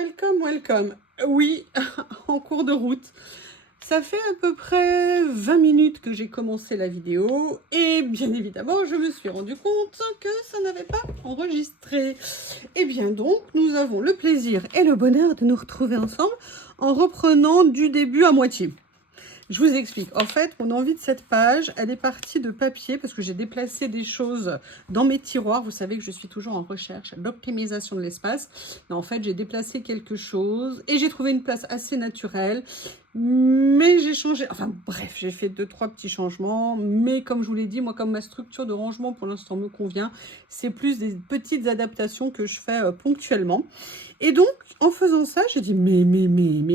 welcome, welcome. Oui, en cours de route. Ça fait à peu près 20 minutes que j'ai commencé la vidéo et bien évidemment, je me suis rendu compte que ça n'avait pas enregistré. Et bien donc, nous avons le plaisir et le bonheur de nous retrouver ensemble en reprenant du début à moitié. Je vous explique. En fait, mon envie de cette page, elle est partie de papier parce que j'ai déplacé des choses dans mes tiroirs. Vous savez que je suis toujours en recherche d'optimisation de l'espace. En fait, j'ai déplacé quelque chose et j'ai trouvé une place assez naturelle. Mais j'ai changé, enfin bref, j'ai fait 2-3 petits changements. Mais comme je vous l'ai dit, moi, comme ma structure de rangement pour l'instant me convient, c'est plus des petites adaptations que je fais ponctuellement. Et donc, en faisant ça, j'ai dit, mais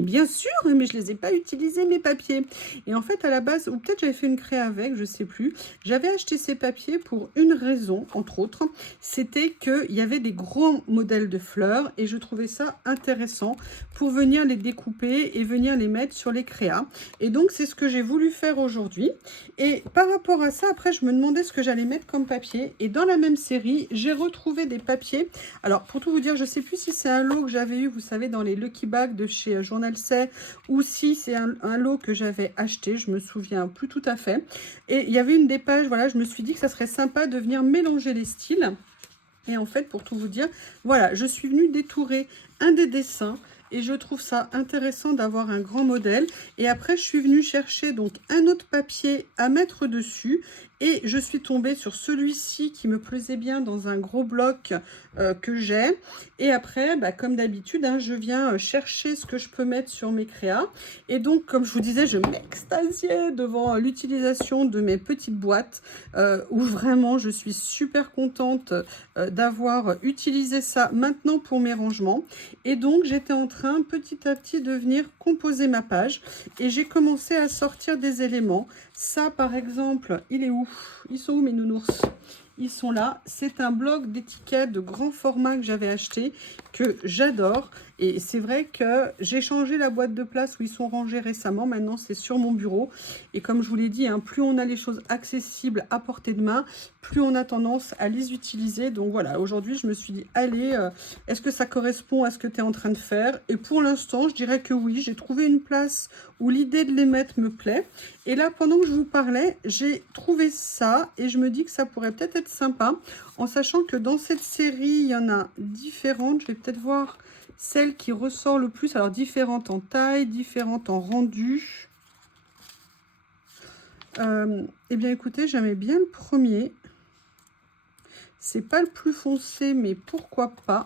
bien sûr, mais je les ai pas utilisés, mes papiers. Et en fait, à la base, ou peut-être j'avais fait une créa avec, je sais plus, j'avais acheté ces papiers pour une raison, entre autres, c'était qu'il y avait des gros modèles de fleurs et je trouvais ça intéressant pour venir les découper et venir les mettre sur les créas. Et donc, c'est ce que j'ai voulu faire aujourd'hui. Et par rapport à ça, après, je me demandais ce que j'allais mettre comme papier. Et dans la même série, j'ai retrouvé des papiers. Alors, pour tout vous dire, je sais plus si c'est un lot que j'avais eu, vous savez, dans les Lucky Bags de chez Journal C, ou si c'est un lot que j'avais acheté, je me souviens plus tout à fait. Et il y avait une des pages, voilà, je me suis dit que ça serait sympa de venir mélanger les styles. Et en fait, pour tout vous dire, voilà, je suis venue détourer un des dessins et je trouve ça intéressant d'avoir un grand modèle. Et après, je suis venue chercher donc un autre papier à mettre dessus et je suis tombée sur celui-ci qui me plaisait bien dans un gros bloc que j'ai. Et après, bah, comme d'habitude, hein, je viens chercher ce que je peux mettre sur mes créas. Et donc, comme je vous disais, je m'extasiais devant l'utilisation de mes petites boîtes où vraiment je suis super contente d'avoir utilisé ça maintenant pour mes rangements. Et donc, j'étais en train petit à petit de venir composer ma page et j'ai commencé à sortir des éléments. Ça, par exemple, il est où? Ils sont où mes nounours? Ils sont là. C'est un bloc d'étiquettes de grand format que j'avais acheté, que j'adore. Et c'est vrai que j'ai changé la boîte de place où ils sont rangés récemment. Maintenant, c'est sur mon bureau. Et comme je vous l'ai dit, hein, plus on a les choses accessibles à portée de main, plus on a tendance à les utiliser. Donc voilà, aujourd'hui, je me suis dit, allez, est-ce que ça correspond à ce que tu es en train de faire? Et pour l'instant, je dirais que oui, j'ai trouvé une place où l'idée de les mettre me plaît. Et là, pendant que je vous parlais, j'ai trouvé ça et je me dis que ça pourrait peut-être être sympa, en sachant que dans cette série, il y en a différentes. Je vais peut-être voir celle qui ressort le plus. Alors, différentes en taille, différentes en rendu. Eh bien, écoutez, j'aimais bien le premier. C'est pas le plus foncé, mais pourquoi pas.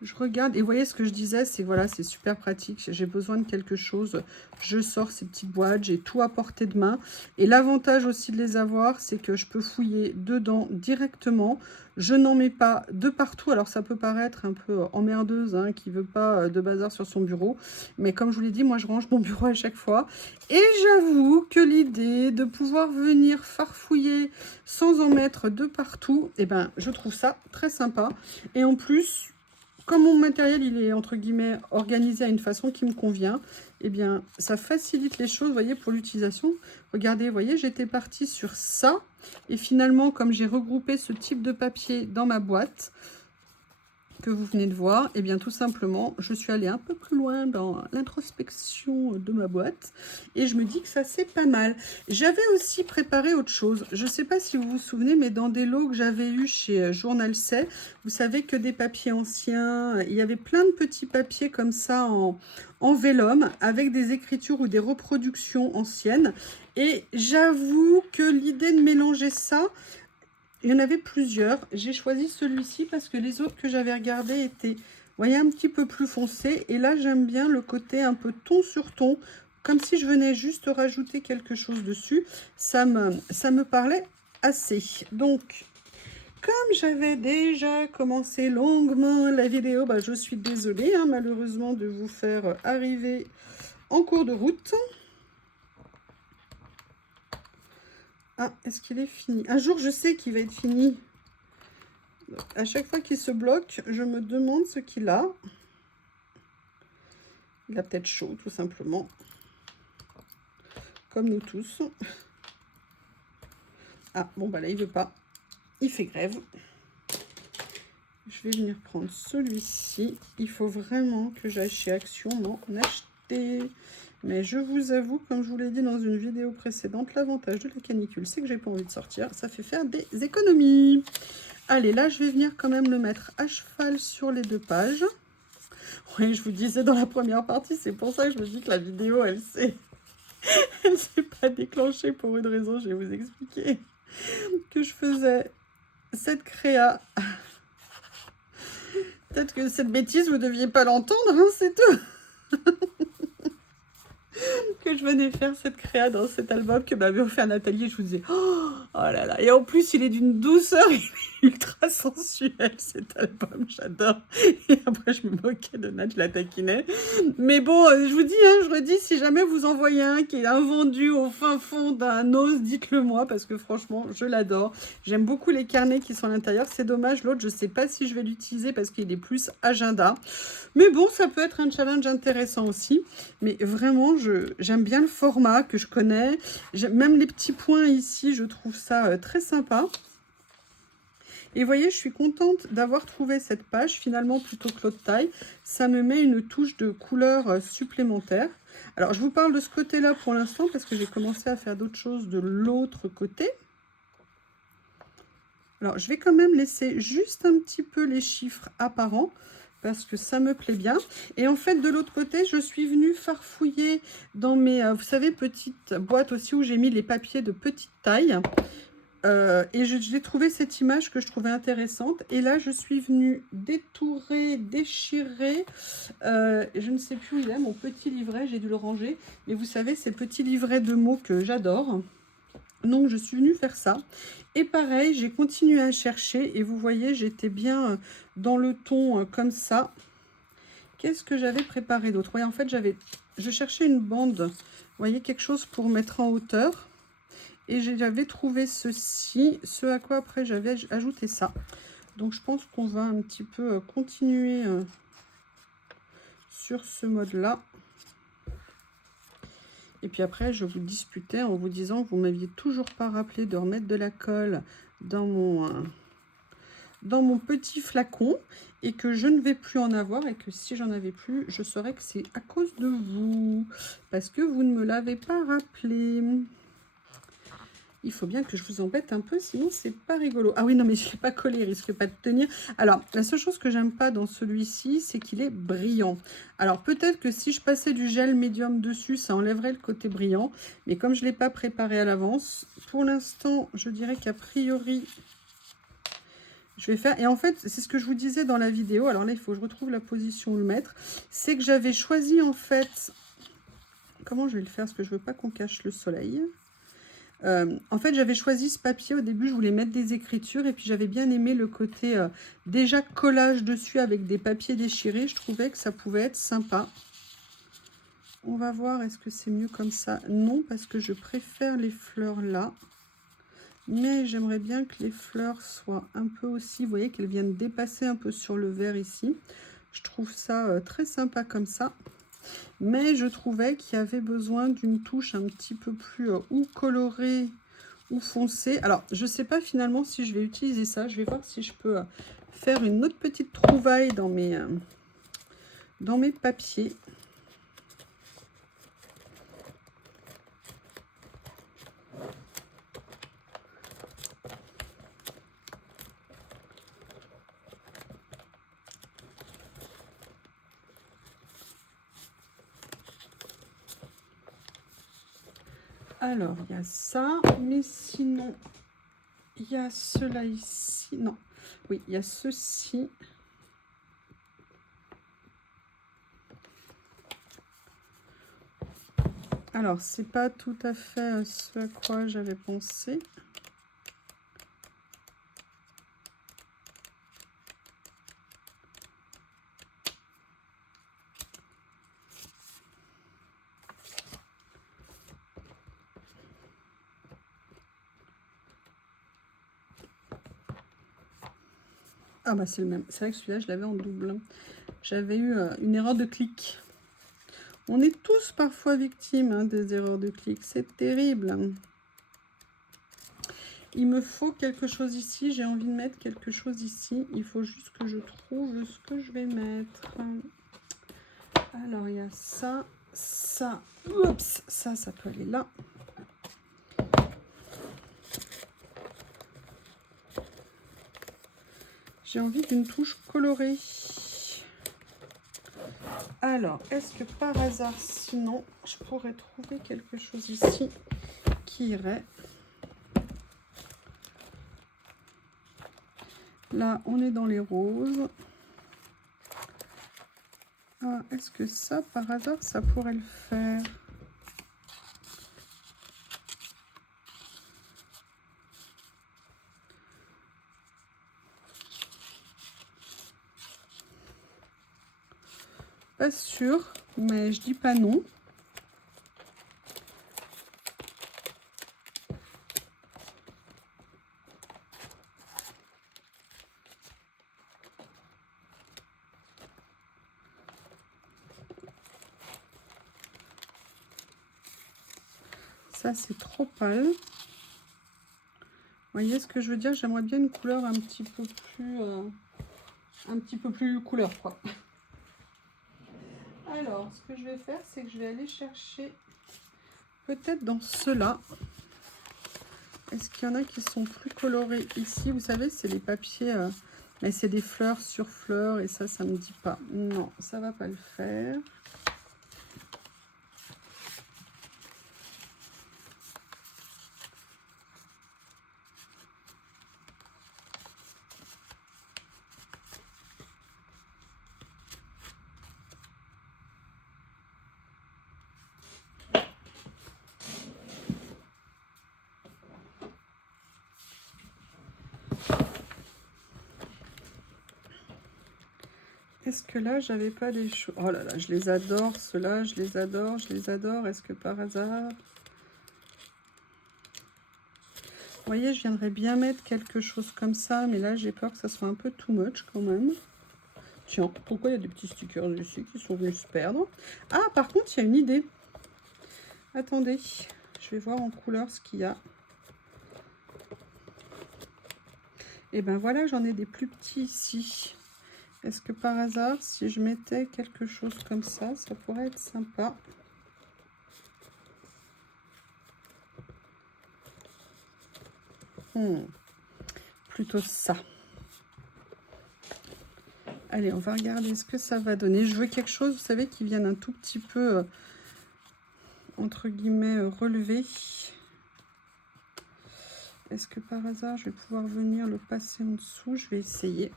Je regarde et vous voyez ce que je disais, c'est voilà, c'est super pratique. J'ai besoin de quelque chose, je sors ces petites boîtes, j'ai tout à portée de main. Et l'avantage aussi de les avoir, c'est que je peux fouiller dedans directement. Je n'en mets pas de partout. Alors ça peut paraître un peu emmerdeuse, hein, qui veut pas de bazar sur son bureau. Mais comme je vous l'ai dit, moi je range mon bureau à chaque fois. Et j'avoue que l'idée de pouvoir venir farfouiller sans en mettre de partout, eh ben, je trouve ça très sympa. Et en plus, comme mon matériel, il est entre guillemets organisé à une façon qui me convient, eh bien, ça facilite les choses, vous voyez, pour l'utilisation. Regardez, vous voyez, j'étais partie sur ça. Et finalement, comme j'ai regroupé ce type de papier dans ma boîte, que vous venez de voir, et bien tout simplement, je suis allée un peu plus loin dans l'introspection de ma boîte et je me dis que ça c'est pas mal. J'avais aussi préparé autre chose. Je ne sais pas si vous vous souvenez, mais dans des lots que j'avais eu chez Journal C, vous savez que des papiers anciens, il y avait plein de petits papiers comme ça en vélum avec des écritures ou des reproductions anciennes. Et j'avoue que l'idée de mélanger ça, il y en avait plusieurs. J'ai choisi celui-ci parce que les autres que j'avais regardés étaient, vous voyez, un petit peu plus foncés. Et là, j'aime bien le côté un peu ton sur ton, comme si je venais juste rajouter quelque chose dessus. Ça me parlait assez. Donc, comme j'avais déjà commencé longuement la vidéo, bah, je suis désolée, hein, malheureusement, de vous faire arriver en cours de route. Ah, est-ce qu'il est fini? Un jour, je sais qu'il va être fini. À chaque fois qu'il se bloque, je me demande ce qu'il a. Il a peut-être chaud, tout simplement. Comme nous tous. Ah, bon, bah là, il veut pas. Il fait grève. Je vais venir prendre celui-ci. Il faut vraiment que j'aille chez Action m'en acheter. Mais je vous avoue, comme je vous l'ai dit dans une vidéo précédente, l'avantage de la canicule, c'est que j'ai pas envie de sortir. Ça fait faire des économies. Allez, là, je vais venir quand même le mettre à cheval sur les 2 pages. Oui, je vous disais dans la première partie, c'est pour ça que je me dis que la vidéo, elle s'est pas déclenchée pour une raison, je vais vous expliquer. Que je faisais cette créa. Peut-être que cette bêtise, vous ne deviez pas l'entendre, hein, c'est tout. Que je venais faire cette créa dans cet album que m'avait offert Nathalie. Je vous disais, oh là là. Et en plus, il est d'une douceur, il est ultra sensuel, cet album. J'adore. Et après, je me moquais de Nat, je la taquinais. Mais bon, je vous dis, hein, je redis, si jamais vous en voyez un qui est invendu au fin fond d'un os, dites-le moi, parce que franchement, je l'adore. J'aime beaucoup les carnets qui sont à l'intérieur. C'est dommage, l'autre, je ne sais pas si je vais l'utiliser parce qu'il est plus agenda. Mais bon, ça peut être un challenge intéressant aussi. Mais vraiment, j'aime bien le format que je connais. Même les petits points ici, je trouve ça très sympa. Et vous voyez, je suis contente d'avoir trouvé cette page, finalement, plutôt que l'autre taille. Ça me met une touche de couleur supplémentaire. Alors, je vous parle de ce côté-là pour l'instant, parce que j'ai commencé à faire d'autres choses de l'autre côté. Alors, je vais quand même laisser juste un petit peu les chiffres apparents, parce que ça me plaît bien. Et en fait, de l'autre côté, je suis venue farfouiller dans mes, vous savez, petites boîtes aussi où j'ai mis les papiers de petite taille. Et j'ai trouvé cette image que je trouvais intéressante. Et là, je suis venue détourer, déchirer. Je ne sais plus où il est, mon petit livret. J'ai dû le ranger. Mais vous savez, ces petits livrets de mots que j'adore. Donc, je suis venue faire ça. Et pareil, j'ai continué à chercher. Et vous voyez, j'étais bien dans le ton comme ça. Qu'est-ce que j'avais préparé d'autre? Oui, en fait, je cherchais une bande. Vous voyez, quelque chose pour mettre en hauteur. Et j'avais trouvé ceci, ce à quoi après j'avais ajouté ça. Donc je pense qu'on va un petit peu continuer sur ce mode-là. Et puis après, je vous disputais en vous disant que vous m'aviez toujours pas rappelé de remettre de la colle dans mon petit flacon et que je ne vais plus en avoir et que si j'en avais plus, je saurais que c'est à cause de vous parce que vous ne me l'avez pas rappelé. Il faut bien que je vous embête un peu, sinon c'est pas rigolo. Ah oui, non, mais je ne l'ai pas collé, il risque pas de tenir. Alors, la seule chose que j'aime pas dans celui-ci, c'est qu'il est brillant. Alors, peut-être que si je passais du gel médium dessus, ça enlèverait le côté brillant. Mais comme je ne l'ai pas préparé à l'avance, pour l'instant, je dirais qu'a priori, je vais faire... Et en fait, c'est ce que je vous disais dans la vidéo. Alors là, il faut que je retrouve la position où le mettre. C'est que j'avais choisi, en fait... Comment je vais le faire? Parce que je ne veux pas qu'on cache le soleil. En fait, j'avais choisi ce papier. Au début, je voulais mettre des écritures. Et puis, j'avais bien aimé le côté déjà collage dessus avec des papiers déchirés. Je trouvais que ça pouvait être sympa. On va voir, est-ce que c'est mieux comme ça? Non, parce que je préfère les fleurs là. Mais j'aimerais bien que les fleurs soient un peu aussi, vous voyez, qu'elles viennent dépasser un peu sur le vert ici. Je trouve ça très sympa comme ça. Mais je trouvais qu'il y avait besoin d'une touche un petit peu plus ou colorée ou foncée. Alors, je ne sais pas finalement si je vais utiliser ça. Je vais voir si je peux faire une autre petite trouvaille dans mes papiers. Alors, il y a ça, mais sinon, il y a cela ici. Non, oui, il y a ceci. Alors, c'est pas tout à fait ce à quoi j'avais pensé. Ah bah c'est le même. C'est vrai que celui-là, je l'avais en double. J'avais eu une erreur de clic. On est tous parfois victimes des erreurs de clic. C'est terrible. Il me faut quelque chose ici. J'ai envie de mettre quelque chose ici. Il faut juste que je trouve ce que je vais mettre. Alors, il y a ça, ça. Oups, ça peut aller là. J'ai envie d'une touche colorée. Alors, est-ce que par hasard, sinon, je pourrais trouver quelque chose ici qui irait? Là, on est dans les roses. Ah, est-ce que ça, par hasard, ça pourrait le faire? Pas sûr, mais je dis pas non. Ça, c'est trop pâle. Vous voyez ce que je veux dire? J'aimerais bien une couleur un petit peu plus couleur, quoi. Alors, ce que je vais faire, c'est que je vais aller chercher peut-être dans ceux-là. Est-ce qu'il y en a qui sont plus colorés ici? Vous savez, c'est les papiers, mais c'est des fleurs sur fleurs et ça me dit pas. Non, ça va pas le faire. Est-ce que là, j'avais pas des choses? Oh là là, je les adore, ceux-là, je les adore, je les adore. Est-ce que par hasard... Vous voyez, je viendrais bien mettre quelque chose comme ça, mais là, j'ai peur que ça soit un peu too much quand même. Tiens, pourquoi il y a des petits stickers ici qui sont venus se perdre? Ah, par contre, il y a une idée. Attendez, je vais voir en couleur ce qu'il y a. Et ben voilà, j'en ai des plus petits ici. Est-ce que par hasard, si je mettais quelque chose comme ça pourrait être sympa? Plutôt ça. Allez, on va regarder ce que ça va donner. Je veux quelque chose, vous savez, qui vienne un tout petit peu, entre guillemets, relevé. Est-ce que par hasard, je vais pouvoir venir le passer en dessous? Je vais essayer.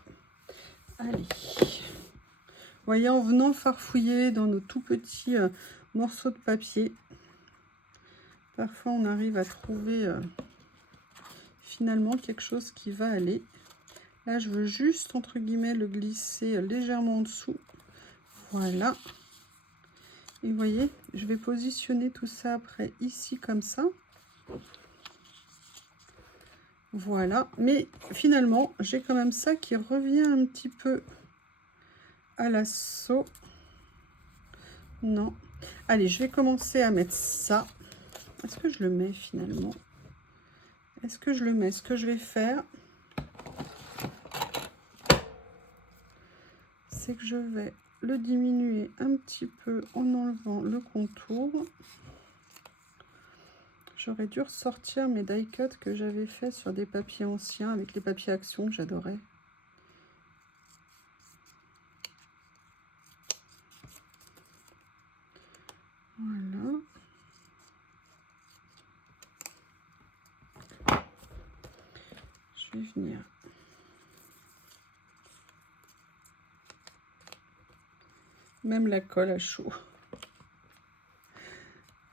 Allez. Vous voyez, en venant farfouiller dans nos tout petits morceaux de papier, parfois on arrive à trouver finalement quelque chose qui va aller. Là, je veux juste, entre guillemets, le glisser légèrement en dessous. Voilà. Et vous voyez, je vais positionner tout ça après ici comme ça. Voilà. Mais finalement, j'ai quand même ça qui revient un petit peu à l'assaut. Non. Allez, je vais commencer à mettre ça. Est-ce que je le mets finalement? Est-ce que je le mets? Ce que je vais faire, c'est que je vais le diminuer un petit peu en enlevant le contour. J'aurais dû ressortir mes die cuts que j'avais fait sur des papiers anciens avec les papiers Action que j'adorais. Voilà. Je vais venir. Même la colle à chaud.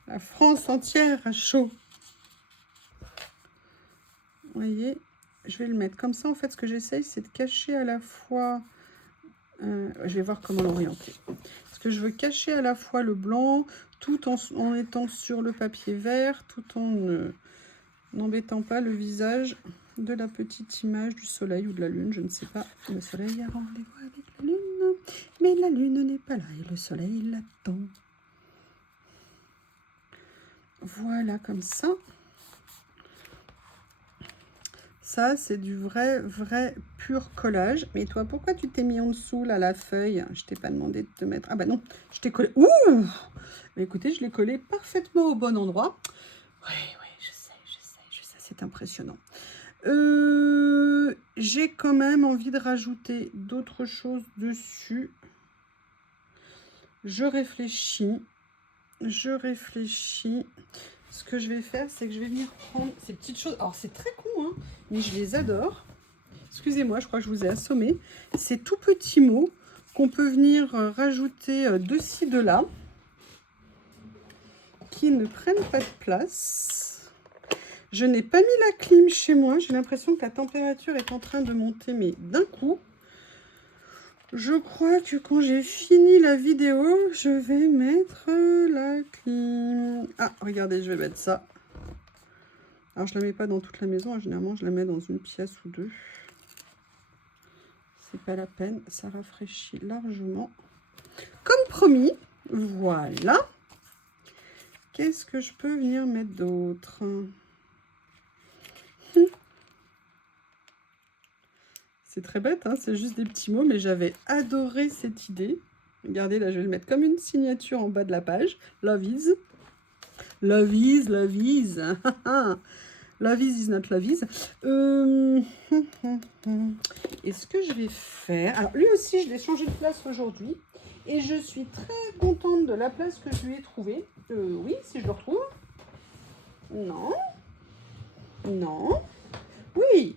La France entière à chaud. Vous voyez, je vais le mettre comme ça. En fait, ce que j'essaye, c'est de cacher à la fois... je vais voir comment l'orienter. Parce que je veux cacher à la fois le blanc, tout en étant sur le papier vert, tout en n'embêtant pas le visage de la petite image du soleil ou de la lune, je ne sais pas. Le soleil a rendez-vous avec la lune, mais la lune n'est pas là et le soleil l'attend. Voilà, comme ça. Ça, c'est du vrai pur collage. Mais toi, pourquoi tu t'es mis en dessous, là, la feuille? Je t'ai pas demandé de te mettre... Ah bah non, je t'ai collé... Ouh! Mais écoutez, je l'ai collé parfaitement au bon endroit. Oui, je sais, c'est impressionnant. J'ai quand même envie de rajouter d'autres choses dessus. Je réfléchis. Ce que je vais faire, c'est que je vais venir prendre ces petites choses. Alors, c'est très con, hein, mais je les adore. Excusez-moi, je crois que je vous ai assommé. Ces tout petits mots qu'on peut venir rajouter de ci, de là, qui ne prennent pas de place. Je n'ai pas mis la clim chez moi. J'ai l'impression que la température est en train de monter, mais d'un coup. Je crois que quand j'ai fini la vidéo, je vais mettre la clim. Ah, regardez, je vais mettre ça. Alors, je ne la mets pas dans toute la maison. Hein. Généralement, je la mets dans une pièce ou deux. C'est pas la peine. Ça rafraîchit largement. Comme promis, voilà. Qu'est-ce que je peux venir mettre d'autre? C'est très bête, hein, c'est juste des petits mots, mais j'avais adoré cette idée. Regardez, là, je vais le mettre comme une signature en bas de la page. Love is. Love is, love is. Love is not love is. Et ce que je vais faire... Alors, lui aussi, je l'ai changé de place aujourd'hui. Et je suis très contente de la place que je lui ai trouvée. Oui, si je le retrouve. Non. Non. Oui.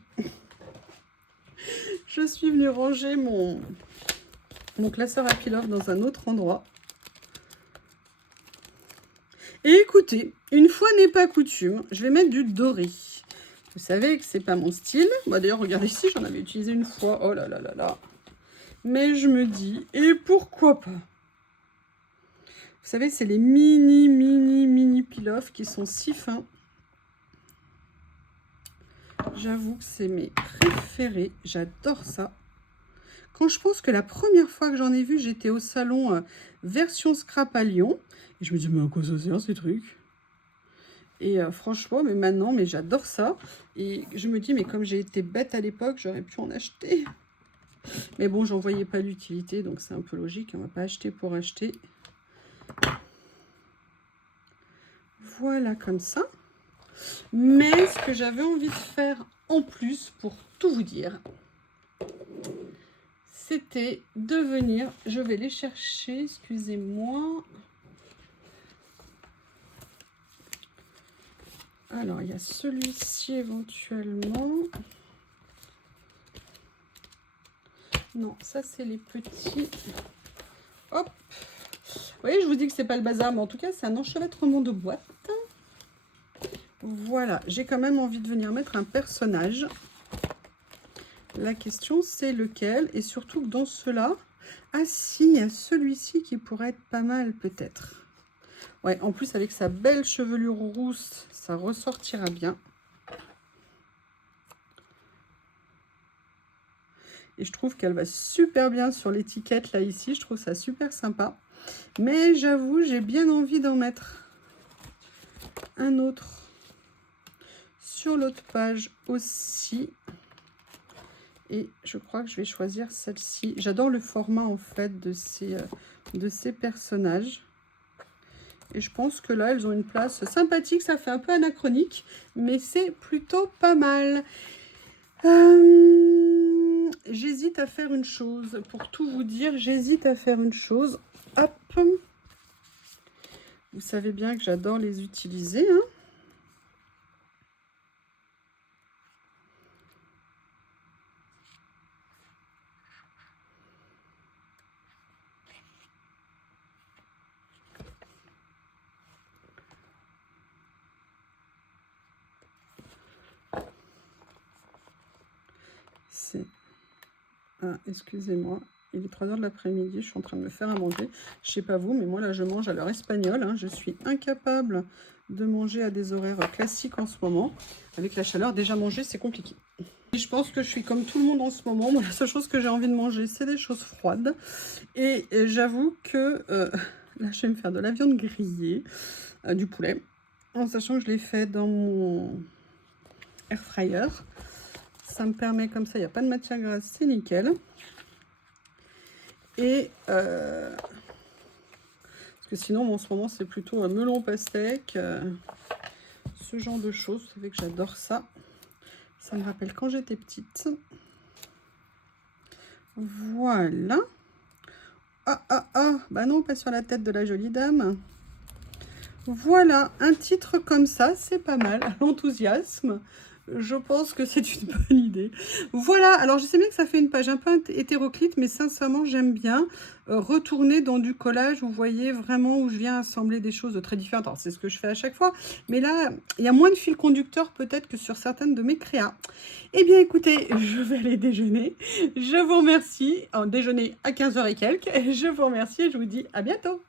Je suis venue ranger mon classeur à pile dans un autre endroit. Et écoutez, une fois n'est pas coutume, je vais mettre du doré. Vous savez que c'est pas mon style. Bah, d'ailleurs, regardez ici, j'en avais utilisé une fois. Oh là là là là. Mais je me dis, et pourquoi pas? Vous savez, c'est les mini peel-off qui sont si fins. J'avoue que c'est mes préférés. J'adore ça. Quand je pense que la première fois que j'en ai vu, j'étais au salon version scrap à Lyon. Et je me dis, mais à quoi ça sert ces trucs? Et franchement, mais maintenant, mais j'adore ça. Et je me dis, mais comme j'ai été bête à l'époque, j'aurais pu en acheter. Mais bon, j'en voyais pas l'utilité, donc c'est un peu logique. On va pas acheter pour acheter. Voilà, comme ça. Mais ce que j'avais envie de faire en plus, pour tout vous dire, c'était de venir... Je vais les chercher, excusez-moi. Alors, il y a celui-ci éventuellement. Non, ça, c'est les petits. Hop. Vous voyez, je vous dis que c'est pas le bazar, mais en tout cas, c'est un enchevêtrement de boîte. Voilà, j'ai quand même envie de venir mettre un personnage. La question, c'est lequel? Et surtout que dans ceux-là... Ah si, il y a celui-ci qui pourrait être pas mal, peut-être. Ouais, en plus, avec sa belle chevelure rousse, ça ressortira bien. Et je trouve qu'elle va super bien sur l'étiquette, là, ici. Je trouve ça super sympa. Mais j'avoue, j'ai bien envie d'en mettre un autre sur l'autre page aussi. Et je crois que je vais choisir celle-ci. J'adore le format, en fait, de ces personnages. Et je pense que là, elles ont une place sympathique. Ça fait un peu anachronique, mais c'est plutôt pas mal. J'hésite à faire une chose. Pour tout vous dire, j'hésite à faire une chose. Hop. Vous savez bien que j'adore les utiliser, hein. Ah, excusez-moi, il est 3 h de l'après-midi, je suis en train de me faire à manger. Je sais pas vous, mais moi là je mange à l'heure espagnole. Hein. Je suis incapable de manger à des horaires classiques en ce moment. Avec la chaleur, déjà manger c'est compliqué. Et je pense que je suis comme tout le monde en ce moment. Moi, la seule chose que j'ai envie de manger, c'est des choses froides. Et j'avoue que là je vais me faire de la viande grillée, du poulet. En sachant que je l'ai fait dans mon air fryer. Ça me permet comme ça, il n'y a pas de matière grasse, c'est nickel. Et parce que sinon, en ce moment, c'est plutôt un melon pastèque, ce genre de choses. Vous savez que j'adore ça. Ça me rappelle quand j'étais petite. Voilà. Ah, ah, ah, bah non, pas sur la tête de la jolie dame. Voilà, un titre comme ça, c'est pas mal. L'enthousiasme, je pense que c'est une bonne idée. Voilà, alors je sais bien que ça fait une page un peu hétéroclite, mais sincèrement, j'aime bien retourner dans du collage. Vous voyez vraiment où je viens assembler des choses très différentes. Alors, c'est ce que je fais à chaque fois, mais là, il y a moins de fil conducteur peut-être que sur certaines de mes créas. Eh bien, écoutez, je vais aller déjeuner. Je vous remercie. Déjeuner à 15h et quelques. Je vous remercie et je vous dis à bientôt.